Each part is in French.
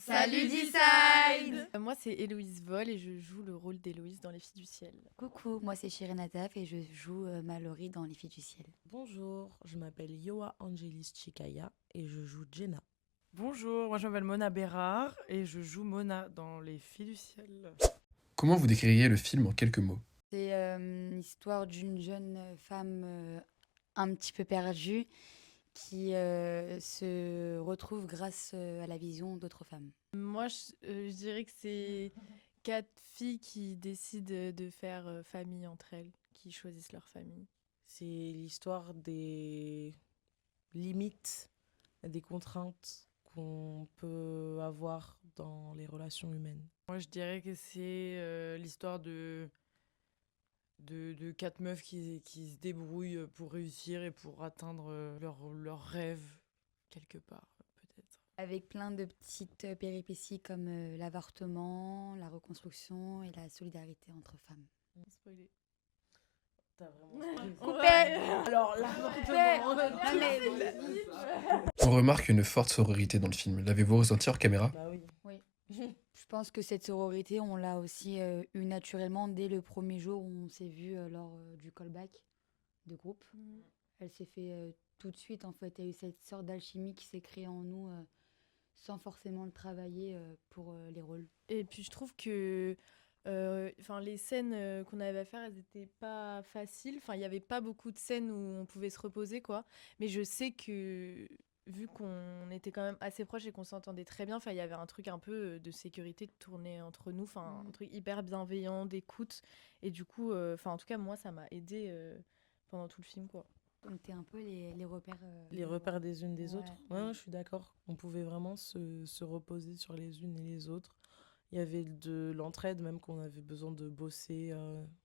Salut Decide. Moi, c'est Héloïse Vol et je joue le rôle d'Héloïse dans Les Filles du Ciel. Coucou, moi c'est Shirin Ataf et je joue Mallory dans Les Filles du Ciel. Bonjour, je m'appelle Yoa Angelis Chikaya et je joue Jenna. Bonjour, moi je m'appelle Mona Bérard et je joue Mona dans Les Filles du Ciel. Comment vous décririez le film en quelques mots ? C'est l'histoire d'une jeune femme un petit peu perdue qui se retrouve grâce à la vision d'autres femmes. Moi, je dirais que c'est 4 filles qui décident de faire famille entre elles, qui choisissent leur famille. C'est l'histoire des limites, des contraintes qu'on peut avoir dans les relations humaines. Moi je dirais que c'est l'histoire de 4 meufs qui se débrouillent pour réussir et pour atteindre leurs rêves quelque part peut-être. Avec plein de petites péripéties comme l'avortement, la reconstruction et la solidarité entre femmes. Spoiler. T'as vraiment Coupé. Alors là, On remarque une forte sororité dans le film. L'avez-vous ressenti hors caméra ? bah oui. Oui. Je pense que cette sororité, on l'a aussi eu naturellement dès le premier jour où on s'est vu lors du callback de groupe. Elle s'est fait tout de suite, en fait. Il y a eu cette sorte d'alchimie qui s'est créée en nous sans forcément le travailler pour les rôles. Et puis je trouve que les scènes qu'on avait à faire, elles n'étaient pas faciles. Il n'y avait pas beaucoup de scènes où on pouvait se reposer, quoi. Mais je sais que vu qu'on était quand même assez proches et qu'on s'entendait très bien, il y avait un truc un peu de sécurité de tourner entre nous, un truc hyper bienveillant, d'écoute. Et du coup, en tout cas, moi, ça m'a aidé pendant tout le film, quoi. On était un peu les repères. Les repères des unes des Ouais. autres. Ouais, je suis d'accord. On pouvait vraiment se reposer sur les unes et les autres. Il y avait de l'entraide, même qu'on avait besoin de bosser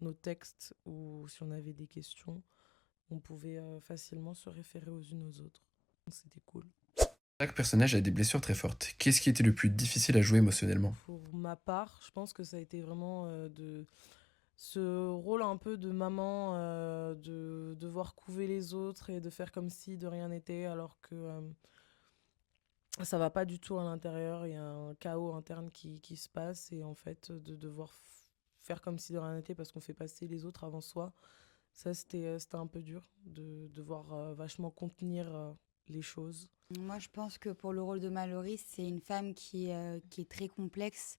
nos textes ou si on avait des questions, on pouvait facilement se référer aux unes aux autres. C'était cool. Chaque personnage a des blessures très fortes. Qu'est-ce qui était le plus difficile à jouer émotionnellement ? Pour ma part, je pense que ça a été vraiment de ce rôle un peu de maman, de devoir couver les autres et de faire comme si de rien n'était, alors que ça va pas du tout à l'intérieur. Il y a un chaos interne qui se passe et en fait, de devoir faire comme si de rien n'était parce qu'on fait passer les autres avant soi, ça c'était un peu dur de devoir vachement contenir les choses. Moi, je pense que pour le rôle de Mallory, c'est une femme qui est très complexe.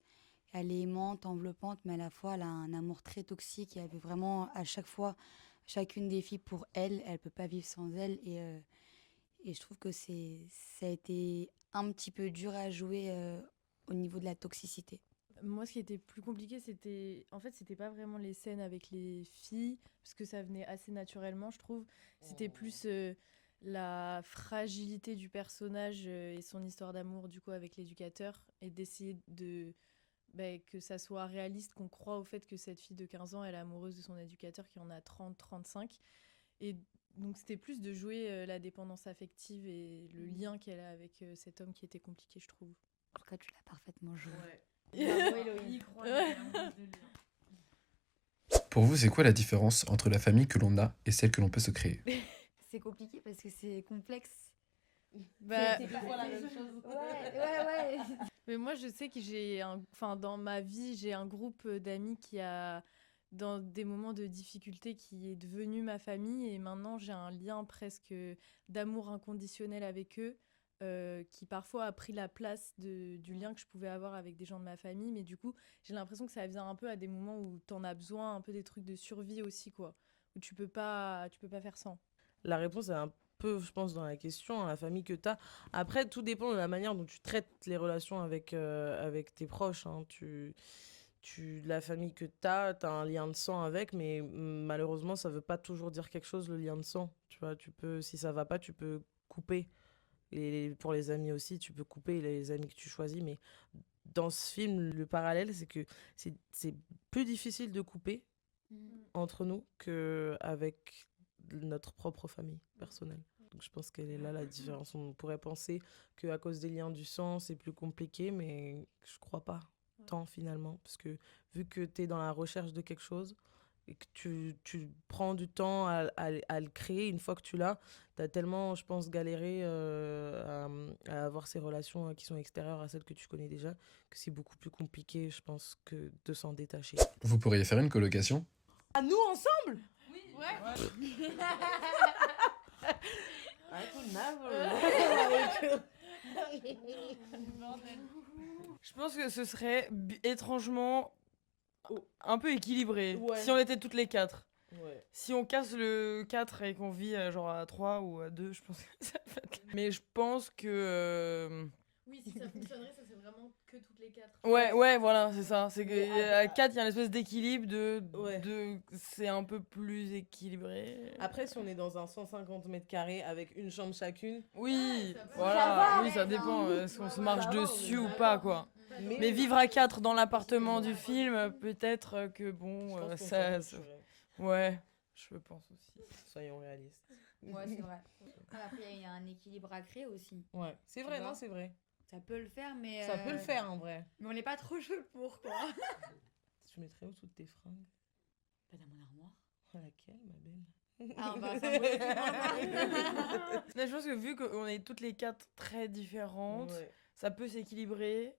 Elle est aimante, enveloppante, mais à la fois, elle a un amour très toxique. Et elle veut vraiment, à chaque fois, chacune des filles pour elle. Elle ne peut pas vivre sans elle. Et je trouve que ça a été un petit peu dur à jouer au niveau de la toxicité. Moi, ce qui était plus compliqué, c'était pas vraiment les scènes avec les filles, parce que ça venait assez naturellement, je trouve. C'était plus la fragilité du personnage et son histoire d'amour, du coup, avec l'éducateur, et d'essayer que ça soit réaliste, qu'on croit au fait que cette fille de 15 ans, elle est amoureuse de son éducateur qui en a 30, 35. Et donc, c'était plus de jouer la dépendance affective et le lien qu'elle a avec cet homme qui était compliqué, je trouve. En tout cas, tu l'as parfaitement joué. Bravo, Héloïse. Pour vous, c'est quoi la différence entre la famille que l'on a et celle que l'on peut se créer ? C'est compliqué parce que c'est complexe. Bah, Ouais. Mais moi, je sais que dans ma vie, j'ai un groupe d'amis qui a, dans des moments de difficulté, qui est devenu ma famille. Et maintenant, j'ai un lien presque d'amour inconditionnel avec eux, qui parfois a pris la place du lien que je pouvais avoir avec des gens de ma famille. Mais du coup, j'ai l'impression que ça vient un peu à des moments où t'en as besoin, un peu des trucs de survie aussi, quoi. Où tu peux pas faire sans. La réponse est un peu, je pense, dans la question, la famille que tu as. Après, tout dépend de la manière dont tu traites les relations avec tes proches. Hein. La famille que tu as un lien de sang avec, mais malheureusement, ça veut pas toujours dire quelque chose, le lien de sang. Tu vois, si ça va pas, tu peux couper. Pour les amis aussi, tu peux couper les amis que tu choisis, mais dans ce film, le parallèle, c'est que c'est plus difficile de couper entre nous qu'avec notre propre famille personnelle. Donc je pense qu'elle est là la différence. On pourrait penser qu'à cause des liens du sang, c'est plus compliqué, mais je crois pas tant finalement. Parce que vu que tu es dans la recherche de quelque chose et que tu prends du temps à le créer, une fois que tu l'as, tu as tellement, je pense, galéré à avoir ces relations qui sont extérieures à celles que tu connais déjà, que c'est beaucoup plus compliqué, je pense, que de s'en détacher. Vous pourriez faire une colocation? À nous ensemble? Ouais. Je pense que ce serait étrangement un peu équilibré Ouais. si on était toutes les 4. Ouais. Si on casse le 4 et qu'on vit genre à 3 ou à 2, je pense que ça va être... Mais je pense que... Oui, si ça fonctionnerait, ça c'est vraiment que toutes les 4. Ouais, voilà, c'est ça. C'est Mais qu'à 4, il y a une espèce d'équilibre Ouais. c'est un peu plus équilibré. Après, si on est dans un 150 mètres carrés avec une chambre chacune, Oui, ça va. voilà, Ça va, oui, ça ouais, dépend. hein. Est-ce qu'on Ouais, se ouais, marche ça va, on est dessus ou d'accord. pas, quoi. Mais vivre à 4 dans l'appartement du Ouais. film, peut-être que bon, je pense qu'on ça... s'en ficherait. Ouais, je pense aussi. Soyons réalistes. Ouais, c'est vrai. Après, il y a un équilibre à créer aussi. Ouais, c'est Tu vrai, vois. non, c'est vrai. Ça peut le faire, mais. Ça peut le faire en vrai. Mais on n'est pas trop chaud pour, quoi. Tu mettrais où toutes tes fringues? Pas dans mon armoire. À laquelle, ma belle? Ah, bah, ça Mais je pense que vu qu'on est toutes les 4 très différentes, Ouais. ça peut s'équilibrer.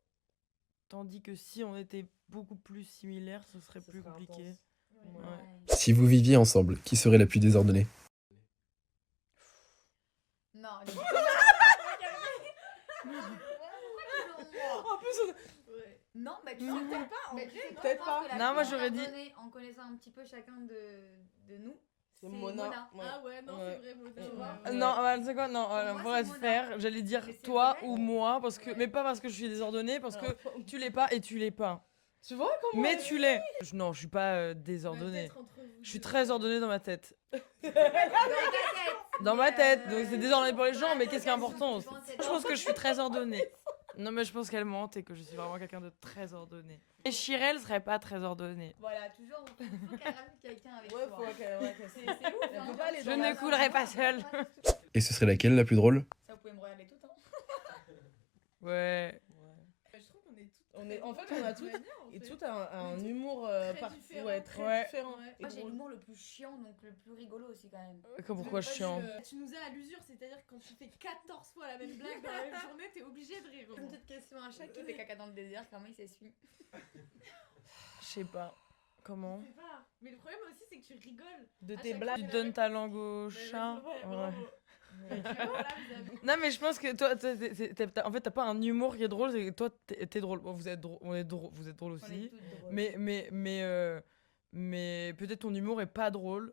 Tandis que si on était beaucoup plus similaires, ce serait Ce plus serait compliqué. intense. Ouais. Ouais. Si vous viviez ensemble, qui serait la plus désordonnée? Non, les... En plus, Non, bah tu Non, sais peut-être pas. En vrai, peut-être pas. Non, moi, j'aurais dit- En connaissant un petit peu chacun de nous, c'est Mona. Ouais. Ah ouais, non, Ouais. c'est vrai, Mona. Tu vois Ouais. Non, bah, tu sais quoi, non, voilà, moi, pour c'est être Mona. fair, j'allais dire Mais c'est toi vrai. ou moi, parce que, Ouais. mais pas parce que je suis désordonnée, parce que tu l'es pas et tu l'es pas. Tu vois comment Mais tu l'es. Non, je suis pas désordonnée. Je suis très ordonnée dans ma tête. Dans ma tête, donc c'est désordonné pour les gens, mais qu'est-ce qui est important aussi? Je pense que je suis très ordonnée. Non, mais je pense qu'elle ment et que je suis vraiment quelqu'un de très ordonné. Et Chirel serait pas très ordonnée. Voilà, toujours, il faut qu'elle ramène quelqu'un avec Ouais, toi. faut qu'elle C'est ouf, Elle hein. peut pas aller Je dans ne la- coulerai pas seule. Et ce serait laquelle la plus drôle? Ça, vous pouvez me regarder tout, hein. Ouais. Je trouve qu'on est toutes. On est, en fait, on a toutes et tout un humour très différent. ouais, très Ouais. différent. Ouais. Moi, j'ai l'humour le plus chiant, donc le plus rigolo aussi, quand même. Pourquoi chiant? Tu nous as à l'usure, c'est-à-dire que quand tu fais 14 fois la même blague dans la même journée, t'es obligé de rire. Une petite question à chaque qui fait caca dans le désert, comment il s'essuie? Je sais pas. Comment? Je sais pas. Mais le problème aussi, c'est que tu rigoles. De À tes chaque blagues. Tu fois, donnes ta langue au Mais chat? ouais, Ouais. bravo. Tu vois, là, vous avez- Non, mais je pense que toi, en fait, t'as pas un humour qui est drôle, c'est que toi, t'es drôle. Bon, vous êtes drôle, vous êtes drôle On est aussi. toutes drôles. Mais peut-être ton humour est pas drôle,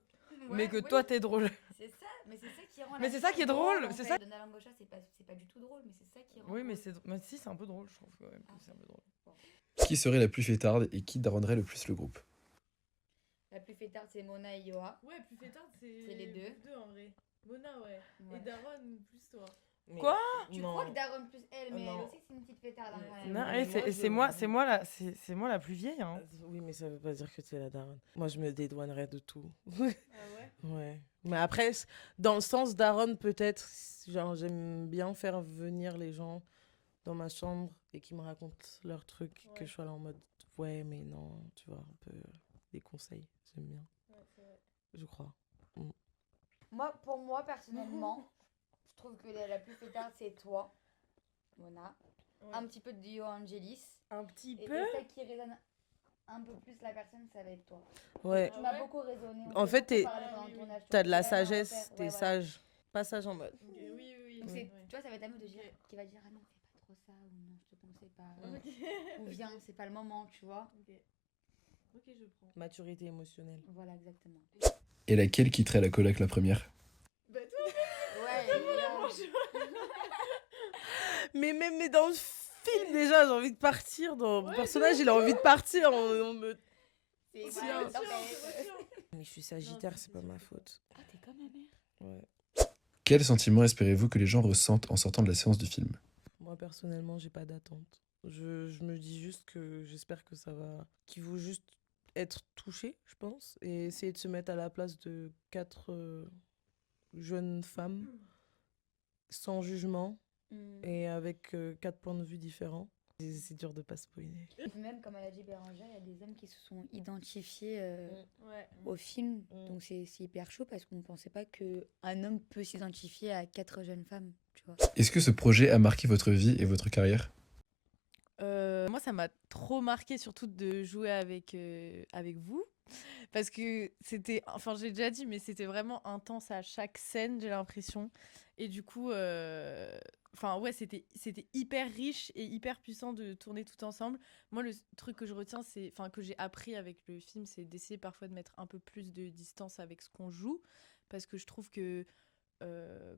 Ouais, mais que oui, toi, t'es drôle. c'est ça, mais c'est ça qui rend Mais la c'est ça qui est chose drôle, en c'est fait. ça- Donner la langue au chat, c'est pas du tout drôle, mais c'est ça qui rend Oui, mais drôle. mais si, c'est un peu drôle, je trouve quand même que c'est un peu drôle. Qui serait la plus fêtarde et qui daronnerait le plus le groupe? La plus fêtarde, c'est Mona et Yoa. Ouais, plus fêtarde, c'est. C'est les deux. Vous deux en vrai. Mona, ouais. Ouais. Et Daron, plus toi. Mais- Quoi Tu Non. crois que Daron plus elle, mais elle Non. aussi c'est une petite fêtarde. Hein, Mais- quand même. Non, mais et moi, c'est moi la plus vieille, hein. Oui, mais ça veut pas dire que c'est la daronne. Moi, je me dédouanerais de tout. Ah ouais? Ouais. Mais après, dans le sens daronne, peut-être, genre, j'aime bien faire venir les gens dans ma chambre et qu'ils me racontent leurs trucs, que Ouais. je sois là en mode, ouais, mais non, tu vois, un peu des conseils. J'aime bien, Ouais, c'est vrai. je crois. Pour moi, personnellement, je trouve que la plus fêtarde, c'est toi, Mona. Ouais. Un petit peu de Dio Angelis. Un petit Et celle qui résonne un peu plus la personne, ça va être toi. Ouais. Tu m'as ouais beaucoup raisonné. En fait, t'es- t'as T'as de la sagesse, t'es sage. Pas sage en mode. Ok, oui, oui, oui. Donc, Ouais. tu vois, ça va être à nous de dire, Ok. qui va dire, ah non, fais pas trop ça, ou non, je te conseille pas. Ok. Ou viens, c'est pas le moment, tu vois. Ok. Ok, je prends. Maturité émotionnelle. Voilà, exactement. Et laquelle quitterait la coloc la première? Bah, toi, Ouais, vraiment, Mais dans le film, déjà, j'ai envie de partir. Dans le Ouais, personnage, il a envie de partir. On me... c'est c'est voilà, chiant, non, mais- c'est chiant. Mais je suis sagittaire, Non, c'est pas ma faute. Ah, t'es comme ma mère. Ouais. Quel sentiment espérez-vous que les gens ressentent en sortant de la séance du film? Moi, personnellement, j'ai pas d'attente. Je me dis juste que j'espère que ça va. Qu'ils vont juste être touchés, je pense, et essayer de se mettre à la place de 4 jeunes femmes, sans jugement Mm. et avec 4 points de vue différents. C'est dur de pas spoiler. Et puis même, comme elle a dit Bérangère, il y a des hommes qui se sont identifiés Ouais. au film. Donc c'est hyper chaud parce qu'on ne pensait pas qu'un homme peut s'identifier à 4 jeunes femmes, tu vois. Est-ce que ce projet a marqué votre vie et votre carrière? Moi, ça m'a trop marqué, surtout de jouer avec vous. Parce que c'était, enfin, j'ai déjà dit, mais c'était vraiment intense à chaque scène, j'ai l'impression. Et du coup, enfin, ouais, c'était hyper riche et hyper puissant de tourner tout ensemble. Moi, le truc que je retiens, enfin, que j'ai appris avec le film, c'est d'essayer parfois de mettre un peu plus de distance avec ce qu'on joue. Parce que je trouve que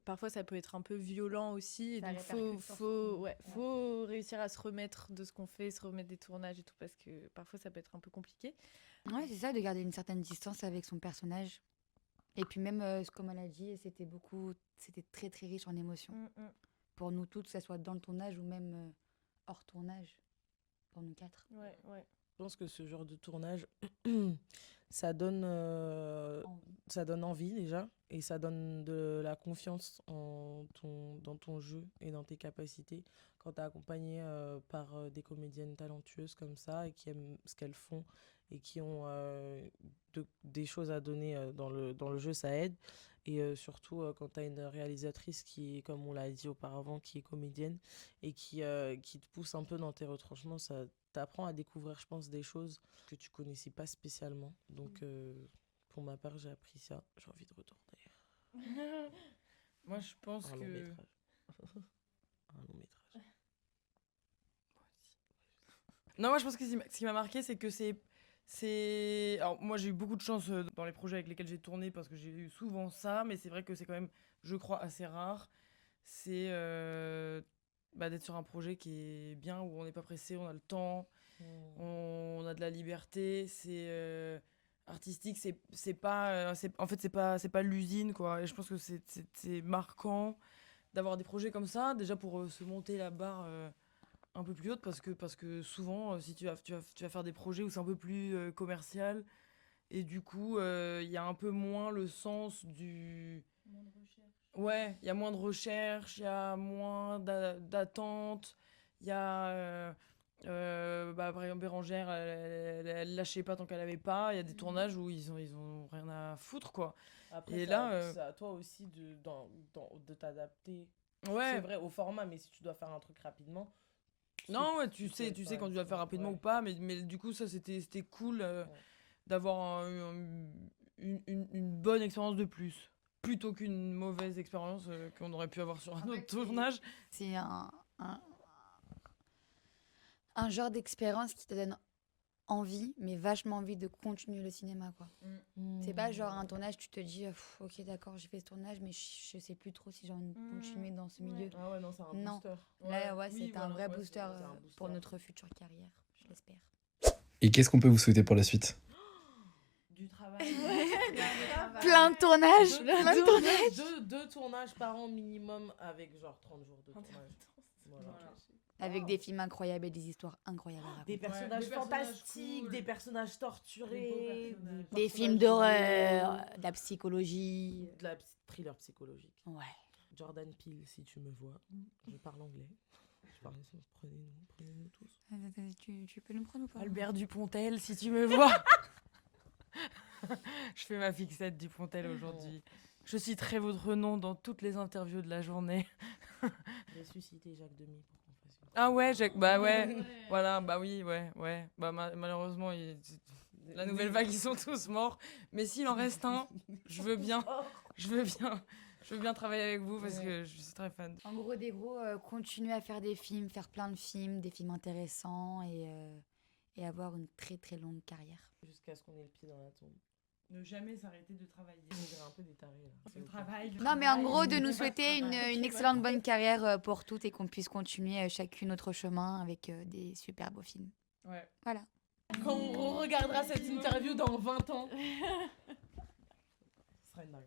parfois ça peut être un peu violent aussi, et Ça donc répercute sur faut réussir à se remettre de ce qu'on fait, se remettre des tournages et tout, parce que parfois ça peut être un peu compliqué. Ouais, c'est ça, de garder une certaine distance avec son personnage. Et puis même, comme elle a dit, c'était très très riche en émotions. Pour nous toutes, que ce soit dans le tournage ou même hors tournage, pour nous 4. Ouais. Je pense que ce genre de tournage, ça donne, ça donne envie déjà, et ça donne de la confiance dans ton jeu et dans tes capacités. Quand tu es accompagné par des comédiennes talentueuses comme ça et qui aiment ce qu'elles font et qui ont des choses à donner dans le jeu, ça aide. Et surtout quand tu as une réalisatrice qui, comme on l'a dit auparavant, qui est comédienne et qui te pousse un peu dans tes retranchements, ça t'apprend à découvrir, je pense, des choses que tu connaissais pas spécialement. Donc, pour ma part, j'ai appris ça. J'ai envie de retourner. Moi, je pense Un long que... métrage. Un long métrage. Non, moi, je pense que ce qui m'a marqué, c'est que Alors, moi, j'ai eu beaucoup de chance dans les projets avec lesquels j'ai tourné parce que j'ai eu souvent ça, mais c'est vrai que c'est quand même, je crois, assez rare. C'est d'être sur un projet qui est bien, où on n'est pas pressé, on a le temps, on a de la liberté, c'est artistique, en fait, c'est pas l'usine, quoi. Et je pense que c'est marquant d'avoir des projets comme ça, déjà pour se monter la barre un peu plus haute, parce que souvent, si tu vas faire des projets où c'est un peu plus commercial, et du coup, il y a un peu moins le sens du... Ouais, il y a moins de recherche, il y a moins d'attente, il y a... par exemple, Bérangère, elle lâchait pas tant qu'elle avait pas. Il y a des tournages où ils ont rien à foutre, quoi. Après, Et c'est là, c'est à toi aussi de t'adapter. Ouais. C'est vrai, au format, mais si tu dois faire un truc rapidement, Non, ouais, tu tu peux sais pas quand tu dois le faire être- rapidement ouais. ou pas, mais du coup, ça, c'était cool d'avoir une bonne expérience de plus, plutôt qu'une mauvaise expérience qu'on aurait pu avoir sur un autre tournage. C'est un genre d'expérience qui te donne envie, mais vachement envie de continuer le cinéma, quoi. C'est pas genre un tournage, tu te dis, ok, d'accord, j'ai fait ce tournage, mais je sais plus trop si j'ai envie de continuer dans ce milieu. Ah ouais, non, c'est un Non. booster. Là, ouais, Oui, c'est un voilà, vrai ouais, booster c'est un booster. pour notre future carrière, je l'espère. Et qu'est-ce qu'on peut vous souhaiter pour la suite? Du travail. Plein de tournages, plein de tournages. Deux tournages par an minimum avec genre 30 jours de tournage. Voilà. Avec des films incroyables et des histoires incroyables à Des raconter. personnages des personnages fantastiques, cool. des personnages torturés, Des films d'horreur, de la psychologie. de la thriller psychologique. Ouais. Jordan Peele, si tu me vois, je parle anglais. Prenez-nous tous. Tu peux nous prendre ou pas? Albert Dupontel, si tu me vois. Je fais ma fixette Dupontel aujourd'hui. Je citerai votre nom dans toutes les interviews de la journée. Ressusciter Jacques Demy pour qu'on fasse une... Ah ouais, bah ouais. Voilà, bah oui, ouais. Bah malheureusement, la nouvelle vague, ils sont tous morts. Mais s'il en reste un, je veux bien travailler avec vous parce que je suis très fan. En gros, continuer à faire des films, faire plein de films, des films intéressants et avoir une très très longue carrière. Jusqu'à ce qu'on ait le pied dans la tombe. Ne jamais s'arrêter de travailler. On dirait un peu des tarés là. Le travail. Non, mais en gros, de nous souhaiter une excellente bonne carrière pour toutes et qu'on puisse continuer chacune notre chemin avec des super beaux films. Ouais. Voilà. Quand on regardera cette interview dans 20 ans, ce sera une dingue.